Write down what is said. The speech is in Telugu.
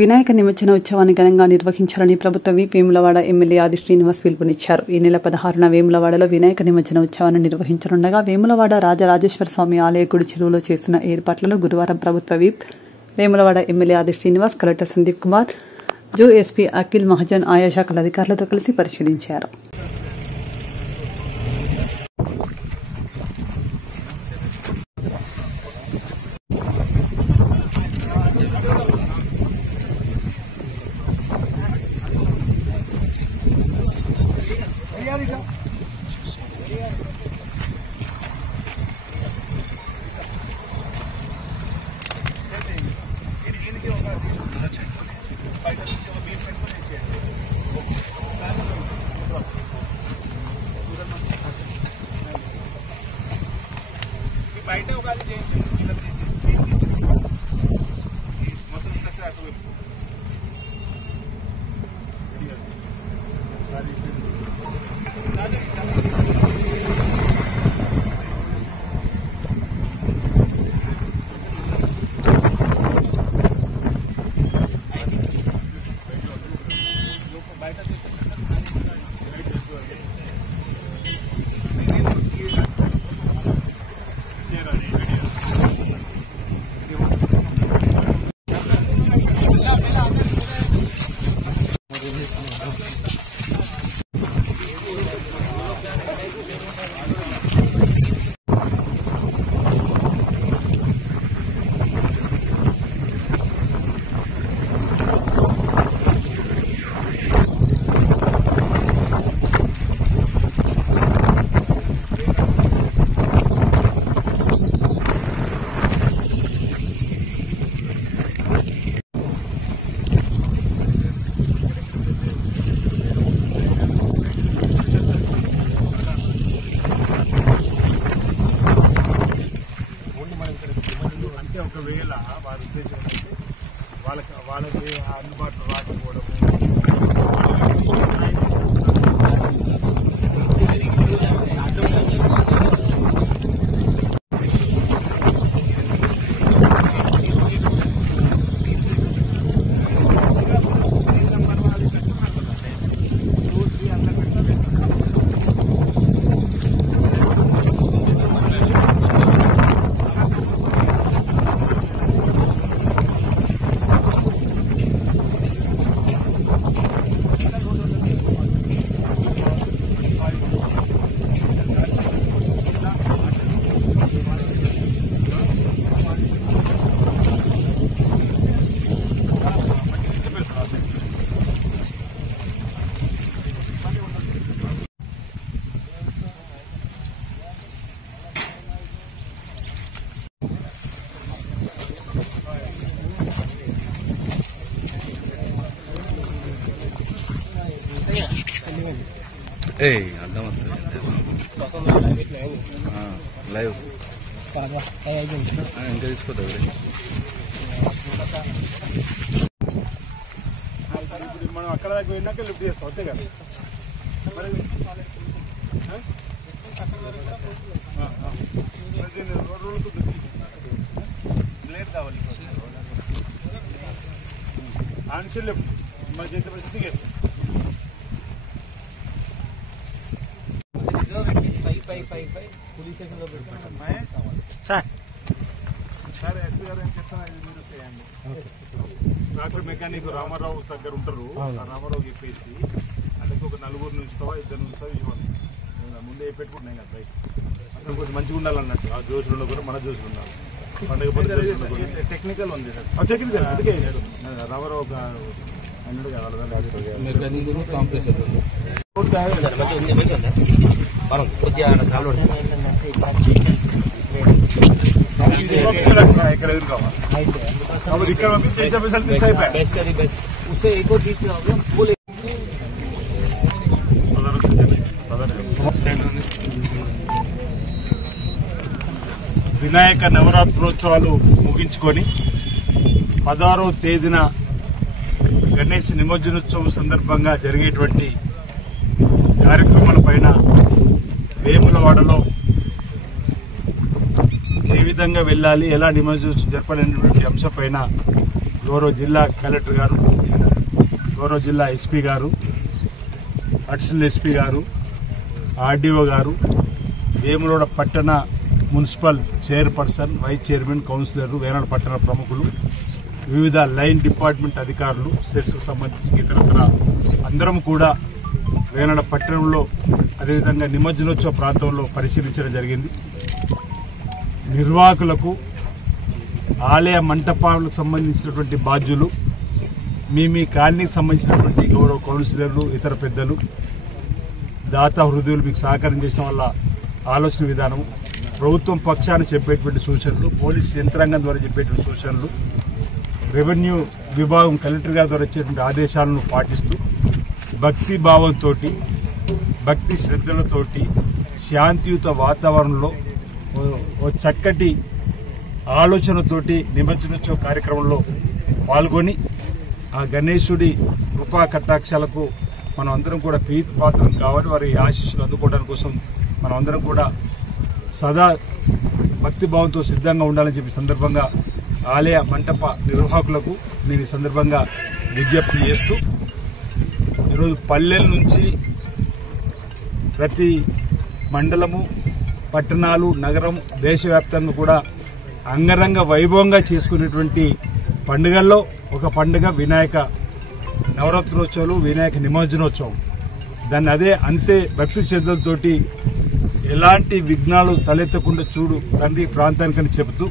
వినాయక నిమజ్జన ఉత్సవాన్ని ఘనంగా నిర్వహించాలని ప్రభుత్వ విప్ వేములవాడ ఎమ్మెల్యే ఆది శ్రీనివాస్ పిలుపునిచ్చారు. ఈ నెల 16న వేములవాడలో వినాయక నిమజ్జన ఉత్సవాన్ని నిర్వహించనుండగా వేములవాడ రాజరాజేశ్వర స్వామి ఆలయ గుడి చెరువులో చేస్తున్న ఏర్పాట్లను గురువారం ప్రభుత్వ విప్ వేములవాడ ఎమ్మెల్యే ఆది శ్రీనివాస్, కలెక్టర్ సందీప్ కుమార్, జో ఎస్పీ అఖిల్ మహాజన్ ఆయా శాఖల అధికారులతో కలిసి పరిశీలించారు. ఒకవేళ వారి ఉద్దేశం వాళ్ళకి అందుబాటులో రాకపోవడం లైవ్ ఇంకా తీసుకోదా మనం అక్కడ దాకా పోయినాక లిఫ్ట్ చేస్తాం అంతే కదా. మరి లేట్ కావాలి ఆన్సీ లిఫ్ట్ మరి చేసే పరిస్థితి సార్ ఎస్పీ గారు ఏం చెప్తారు మీరు చేయండి. డాక్టర్ మెకానిక్ రామారావు దగ్గర ఉంటారు, రామారావు చెప్పేసి అందుకు ఒక 4 నుంచుతావా 2 నుంచుతావా ఇవ్వాలి. ముందే పెట్టుకుంటున్నాయి కదా బైక్ అసలు కొంచెం మంచిగా ఉండాలన్నట్టు. ఆ జోషులు కూడా మన జోషులు ఉండాలి. టెక్నికల్ ఉంది సార్, టెక్నికల్ అందుకే రామారావు అన్నాడు ఇక్కడ ఎదురు కావాలి ఇక్కడ చేసే పైసలు తీస్తే వినాయక నవరాత్రోత్సవాలు ముగించుకొని 16వ తేదీన గణేష్ నిమజ్జనోత్సవం సందర్భంగా జరిగేటువంటి కార్యక్రమాలపైన వేములవాడలో ఏ విధంగా వెళ్ళాలి, ఎలా నిమజ్జనోత్సవం జరపాలనేటువంటి అంశంపైన గౌరవ జిల్లా కలెక్టర్ గారు, గౌరవ జిల్లా ఎస్పీ గారు, అడిషనల్ ఎస్పీ గారు, ఆర్డీఓ గారు, వేములవాడ పట్టణ మున్సిపల్ చైర్పర్సన్, వైస్ చైర్మన్, కౌన్సిలర్లు, వేనాడు పట్టణ ప్రముఖులు, వివిధ లైన్ డిపార్ట్మెంట్ అధికారులు, సెస్కు సంబంధించి ఇతరత్ర అందరం కూడా వేనాడ పట్టణంలో అదేవిధంగా నిమజ్జనోత్సవ ప్రాంతంలో పరిశీలించడం జరిగింది. నిర్వాహకులకు, ఆలయ మంటపాలకు సంబంధించినటువంటి బాధ్యులు, మీ కాలనీకి సంబంధించినటువంటి గౌరవ కౌన్సిలర్లు, ఇతర పెద్దలు, దాతా హృదయులు మీకు సహకారం చేసిన వల్ల ఆలోచన విధానం, ప్రభుత్వం పక్షాన్ని చెప్పేటువంటి సూచనలు, పోలీస్ యంత్రాంగం ద్వారా చెప్పేటువంటి సూచనలు, రెవెన్యూ విభాగం కలెక్టర్ గారి ద్వారా ఇచ్చేటువంటి ఆదేశాలను పాటిస్తూ భక్తి భావంతో, భక్తి శ్రద్ధలతోటి, శాంతియుత వాతావరణంలో ఓ చక్కటి ఆలోచనతోటి నిమజ్జనోత్సవ కార్యక్రమంలో పాల్గొని ఆ గణేశుడి కృపా కటాక్షాలకు మనం అందరం కూడా ప్రీతి పాత్రం కావాలి. వారి ఆశీస్సులు అందుకోవడానికి కోసం మనం అందరం కూడా సదా భక్తిభావంతో సిద్ధంగా ఉండాలని చెప్పి సందర్భంగా ఆలయ మంటప నిర్వాహకులకు నేను ఈ సందర్భంగా విజ్ఞప్తి చేస్తూ, ఈరోజు పల్లెల నుంచి ప్రతి మండలము, పట్టణాలు, నగరం, దేశవ్యాప్తంగా కూడా అంగరంగ వైభవంగా చేసుకునేటువంటి పండుగల్లో ఒక పండుగ వినాయక నవరాత్రోత్సవాలు, వినాయక నిమజ్జనోత్సవం. దాన్ని అంతే భక్తి శ్రద్ధలతోటి ఎలాంటి విఘ్నాలు తలెత్తకుండా చూడు తండ్రి ప్రాంతానికని చెబుతూ